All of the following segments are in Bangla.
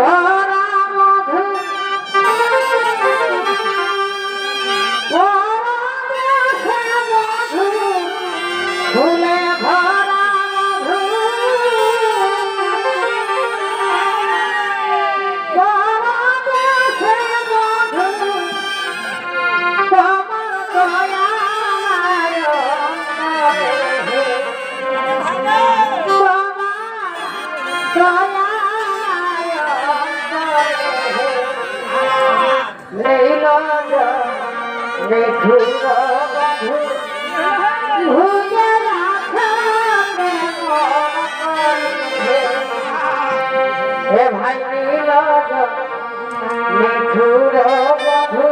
ভরা মধু ফুলে ভরা মধু দেশে মধু তোমার দয়া ভাই মিঠুর বধু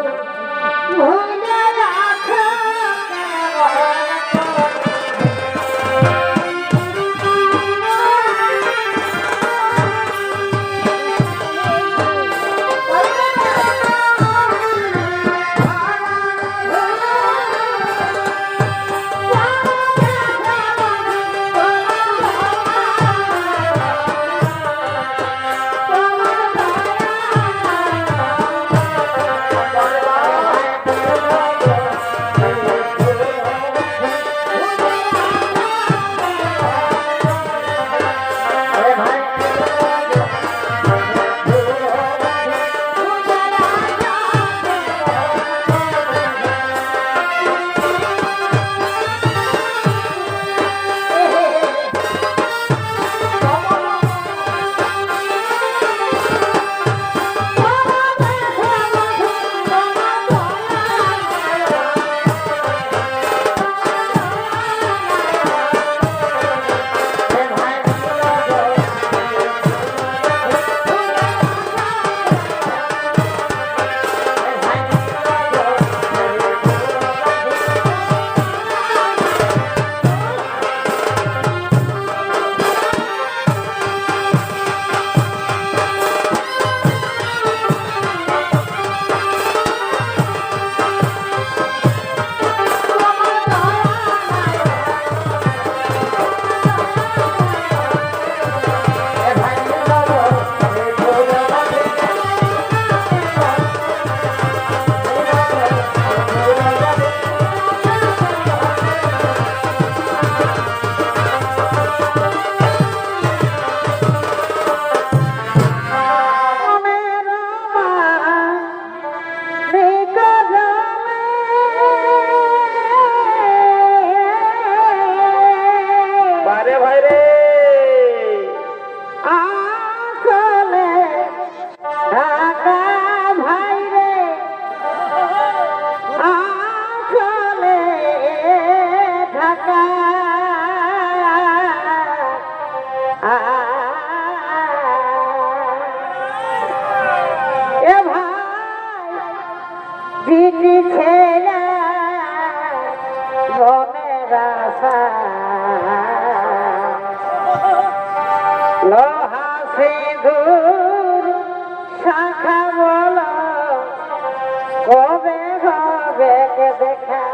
ভুলে রাখো বিটি ছেলে বনের আশা লোহা সিঁদুর শাখা বল কবে হবে দেখা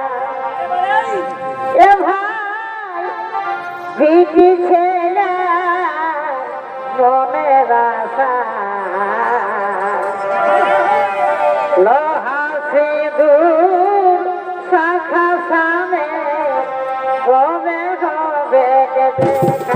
এ ভাই বিটি ছেলে বনের আশা লোহা সিঁদুর শাখা সামনে কবে হবে দেখা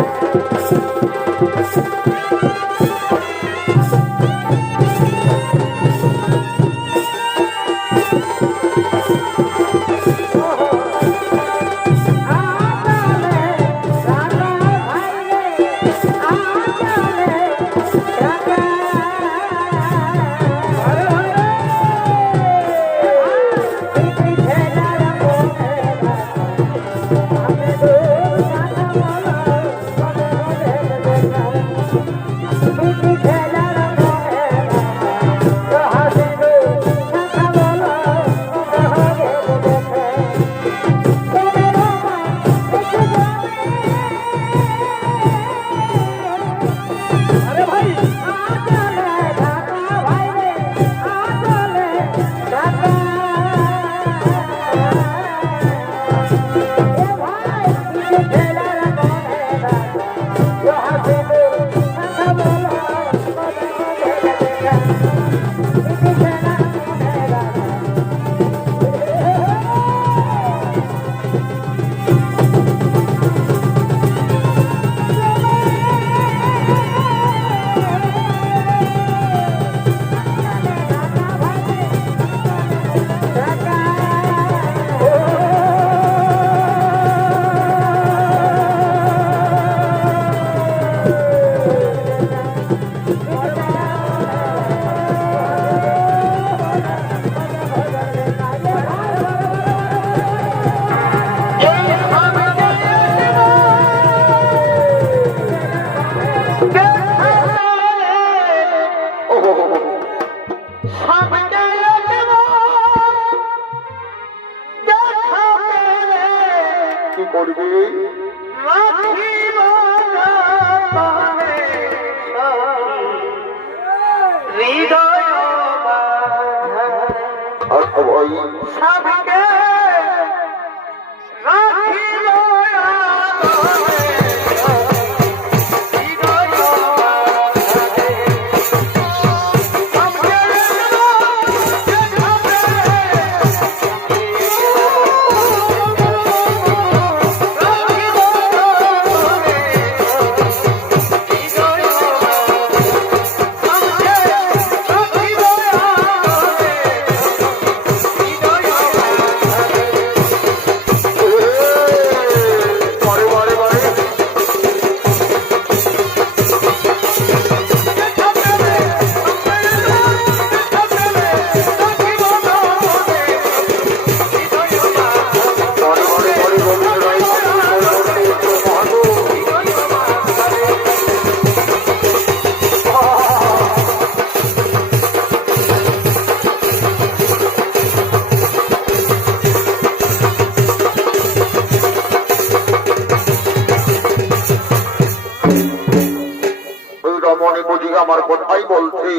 ওই রমণী বুঝি আমার কথাই বলছে,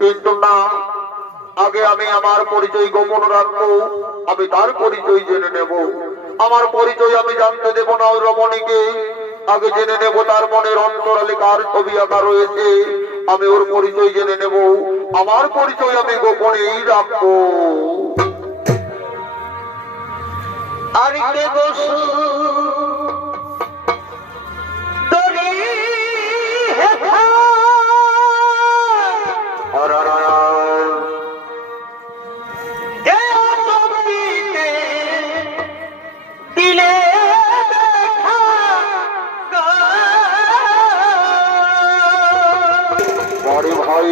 কিন্তু না, আগে আমি আমার পরিচয় গোপন রাখবো, আমি তার পরিচয় জেনে নেব। আমার পরিচয় আমি জানতে দেব না ওই রমণীকে, আগে জেনে নেব তার মনের অন্তরালে কার ছবি আঁকা রয়েছে, আমি ওর পরিচয় জেনে নেব। আমার পরিচয় আমি গোপনেই রাখবো। আরিতে বসু তরি হেথা এ অতপিতে দিলে দেখা বড় ভাই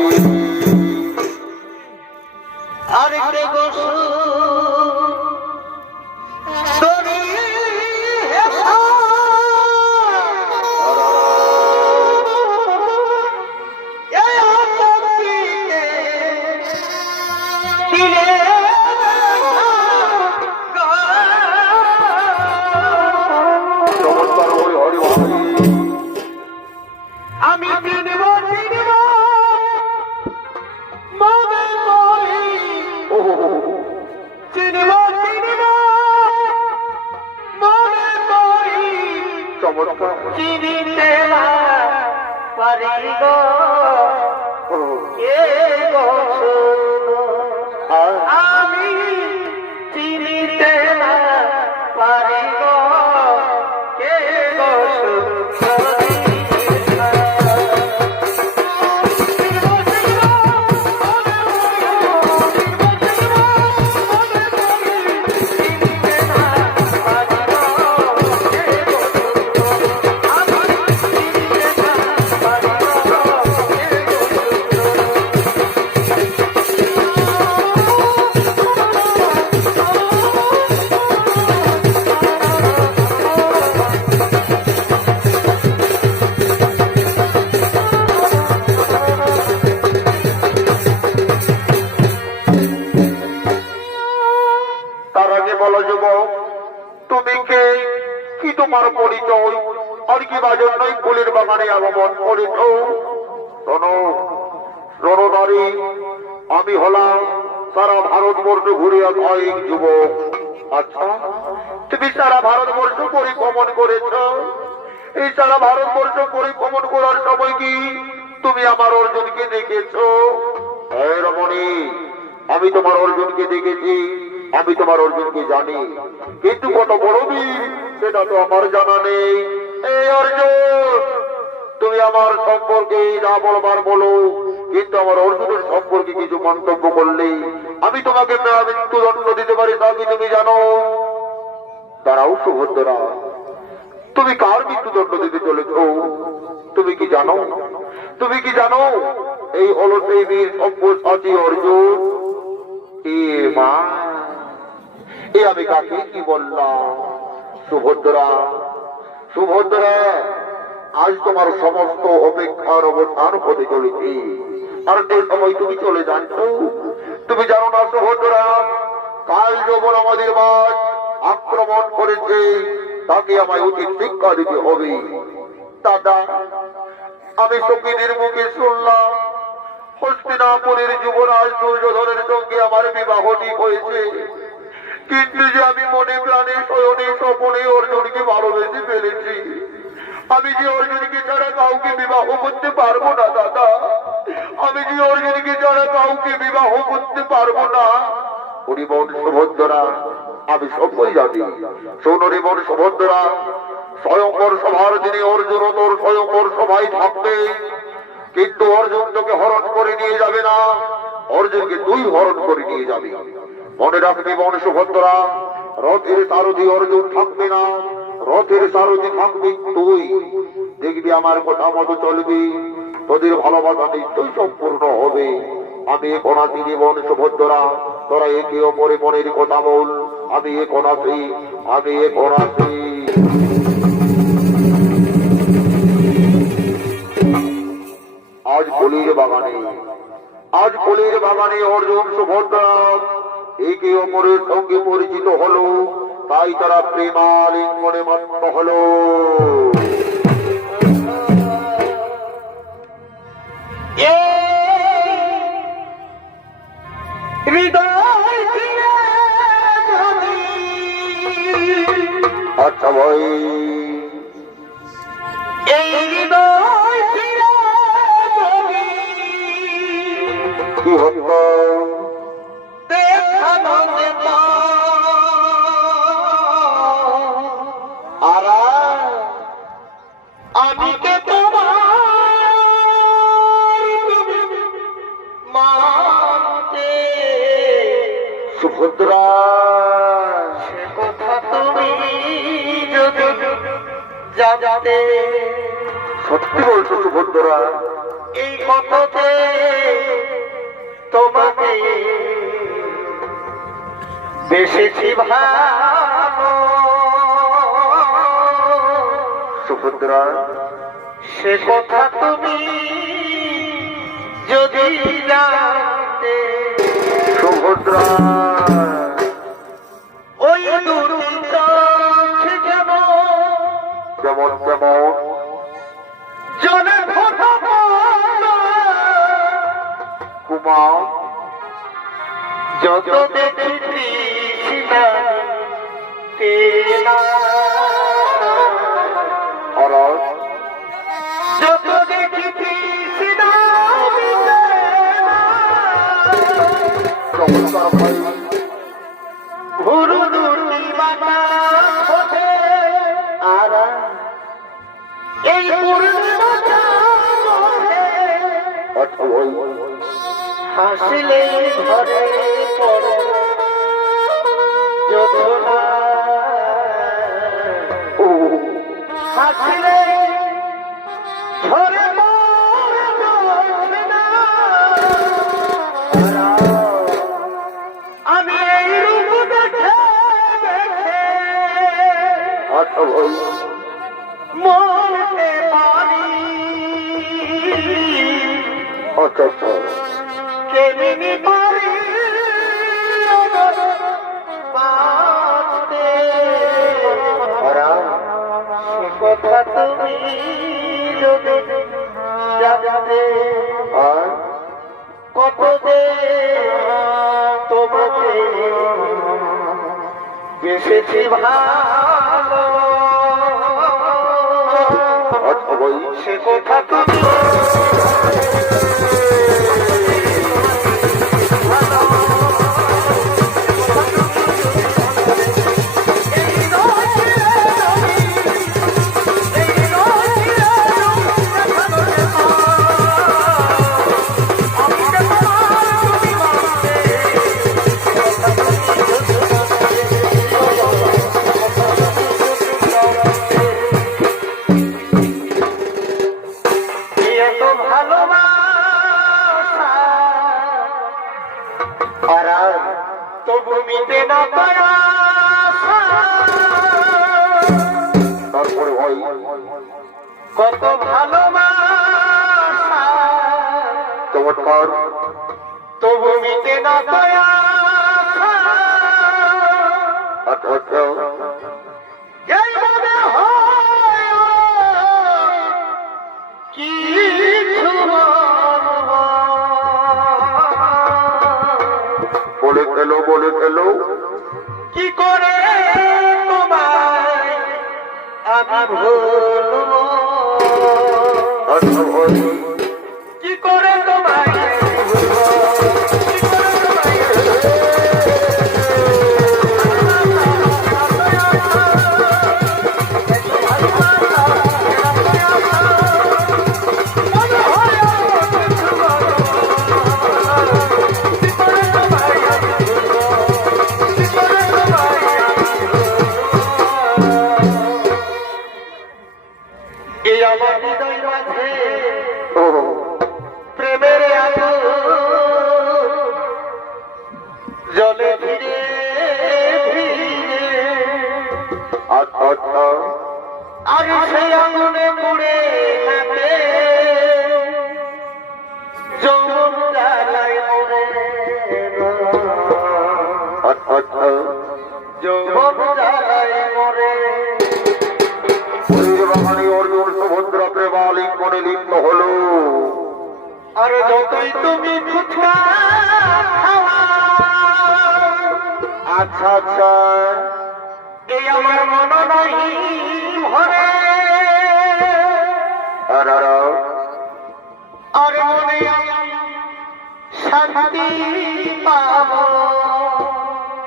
আরিতে বসু আমি চিনব চিনব মনে করি চিনব চিনব মনে করি চমৎকার। চিনিতে না পারি গো কে গো আমি চিনিতে না পারি গো কে গো তার আগে বলো যুবক, তুমি কে, কি তোমার পরিচয়, আর কি বা জন্যই ফুলের বাগানে আগমন করেছ? শোনো শোনো নারী, আমি হলাম সারা ভারতবর্ষ ঘুরে আসা এক যুবক। আচ্ছা, তুমি সারা ভারতবর্ষ পরিভ্রমণ করেছ, এই সারা ভারতবর্ষ পরিভ্রমণ করার সময় কি তুমি আমার অর্জুনকে দেখেছ? এই রমণী, আমি তোমার অর্জুনকে দেখেছি, আমি তোমার অর্জুনকে জানি, কিন্তু কত বড় বীর সেটা তো আমার জানা নেই। এই অর্জুন, তুমি আমার সম্পর্কে যা বলবার বলো, কিন্তু আমার অর্জুনের সম্পর্কে কিছু মন্তব্য করলে আমি তোমাকে মৃত্যুদণ্ড দিতে পারি, তা কি তুমি জানো? দাঁড়াও সুভদ্রা, তুমি কার মৃত্যুদণ্ড দিতে চলেছ? তুমি কি জানো? তুমি কি জানো এই হলো সেই বীর সব্যসাচী অর্জুন? এ মা, এ আমি কাকে কি বললাম? সুভদ্রা, সুভদ্রা, আজ তোমার সমস্ত অপেক্ষার অবসান হতে চলেছে, আর সেই সময় তুমি চলে যাচ্ছ। তুমি জানো না সুভদ্রা, কাল যখন আমাদের বাদ আক্রমণ করেছে, তাকে আমায় উচিত শিক্ষা দিতে হবে। দাদা, আমি সখীদের মুখে শুনলাম হস্তিনাপুরের যুবরাজ দুর্যোধনের সঙ্গে আমার বিবাহ ঠিক হয়েছে, কিন্তু যে আমি মনে প্রাণে শয়নে স্বপনে অর্জুনকে ভালোবেসে ফেলেছি, আমি যে অর্জুনকে ছাড়া কাউকে বিবাহ করতে পারবো না। দাদা, আমি যে অর্জুনকে ছাড়া কাউকে বিবাহ করতে পারবো না। হরিবন সুভদ্রা, আমি সবই জানি। শোনো রে বোন সুভদ্রা, স্বয়ংবর সভার দিনে অর্জুন তোর স্বয়ংবর সভায় থাকবে, কিন্তু অর্জুন তোকে হরণ করে নিয়ে যাবে না, অর্জুনকে তুই হরণ করে নিয়ে যাবি। মনে রাখবি বোন সুভদ্রা, রথের সারথি অর্জুন থাকবে না, রথের সারথি থাকবি তুই। দেখবি আমার কথা মতো চলবি, তোদের ভালোবাসা নিশ্চয়ই সম্পূর্ণ হবে। আমি এখন আছি বোন সুভদ্রা, তোরা একে অপরে মনের কথা বল। আমি এখন আছি, আমি এখন আছি। আজ ফুলের বাগানে, আজ ফুলের বাগানে অর্জুন সুভদ্রা একে অপরের সঙ্গে পরিচিত হলো, তাই তারা প্রেমালিঙ্গনে মত্ত হলো। আমি কে তোমার মানতে সুভদ্রা সে কথা তুমি যদি জানতে সত্যি বলছো সুভদ্রা এই কথাতে তোমাকে বেশি ভালো সুভদ্রা সে কথা তুমি যদি জানতে সুভদ্রা ওই দুটি চোখ যেমন যেমন যেমন জলে ফোটা কুমা যত দেখি তৃষ্ণা তেনা অরস যত দেখি তৃষ্ণা চমৎকার ভাই ভুরু দুটি বাবা ওঠে আর এই পূর্ণিমাটা ওঠে আচ্ছা ভাই হাসিলে ঘরে পড়ে যোধনা ও হাসিলে ঝরে পড়ে যোধনা। আমি এই রূপ দেখে দেখে আচ্ছা ভাই মরতে পারি আচ্ছা আচ্ছা কেমিনি পারি বাঁচতে। সে কথা তুমি যদি জানতে আর কত যে তোমাকে বেশি ভালো আচ্ছা ভাই সে কথা তুমি এত ভালোবাসা আর তবু মিটে না পারা তারপরে ভাই কত ভালোবাসা চমৎকার তবু মিটে না পারা আচ্ছা আচ্ছা এই মনে হয় কিছু বলে গেল কি করে তোমায় আমি ভুলব আচ্ছা ভাই কি করে তোমায় ভুলব কি করে তোমায় এই আমার হৃদয় মাঝে ও প্রেমের আলো জলে ধীরে ধীরে আচ্ছা আচ্ছা আর সেই আগুনে পুড়ে থাকে যৌবন জ্বালায় মরে আচ্ছা আচ্ছা যৌবন জ্বালায় মরে পুরীর বাঙালি অর্জুন সুভদ্রা প্রেমালিঙ্গনে লিপ্ত হলো আর যতই তুমি ফুটকা আচ্ছা আচ্ছা এই আমার মন নাহি ভরে আর আর মনে শান্তি পাব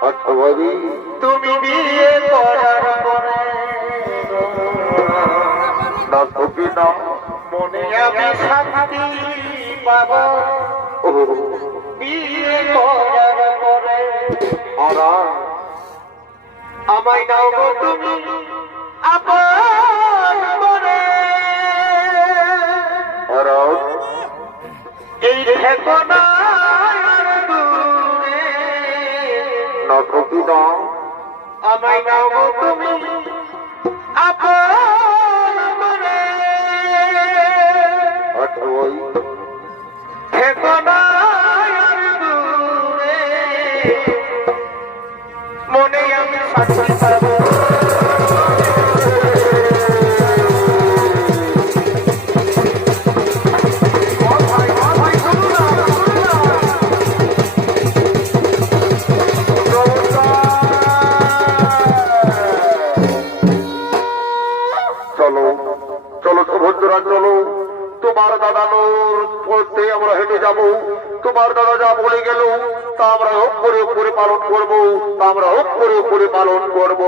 আচ্ছা ভাবি তুমি বিয়ে করার পরে না সখী না। মনে আমি শান্তি পাব ও বিয়ে করার পরে। আর আমায় নাও গো তুমি আপন করে, আর এই ঠিকানায় দূরে। না সখী না। আমায় নাও গো তুমি আপন করে, আচ্ছা ওই ঠিকানায় দূরে। মনে আমি শান্তি পাবো। চলো চলো সুভদ্রা চলো, তোমার দাদানোর পথে আমরা হেঁটে যাব। তোমার দাদা যা বলে গেল তা আমরা হোক করে পালন করবো, তা আমরা হোক করে পালন করবো।